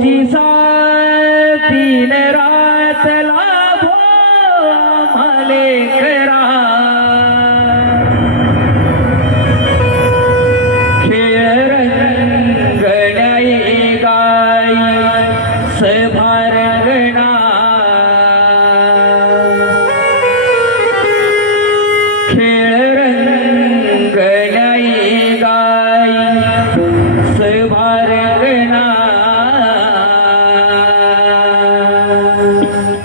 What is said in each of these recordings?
तुझी साथ रात लाभो मले कर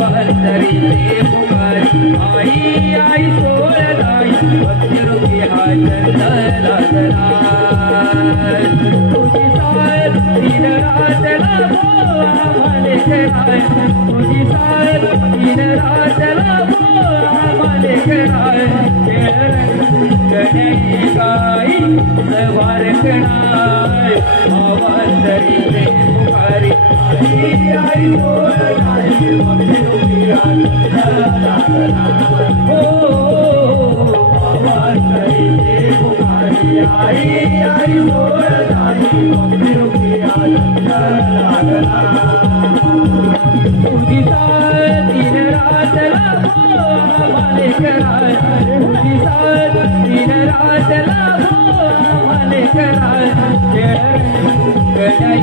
महतरी देवारी आई आई सोळदाई भक्ती रुपी हा चंदला तुझी साल तीन रातला बोवा मले खेळाय तुझी साल तीन रातला बोवा मले खेळाय खेळ रंग गाई सवार कणाय Oh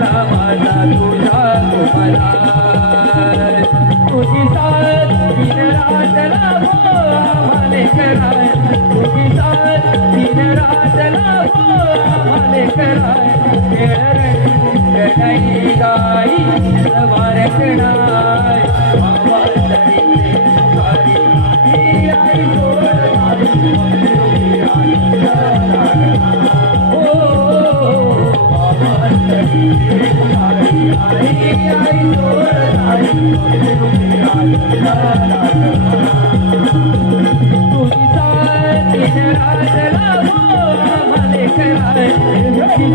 पडला माझा तुझा तुपाला तुझी साथ तीन रात लाभो आम्हाला करा तुझी साथ तीन रात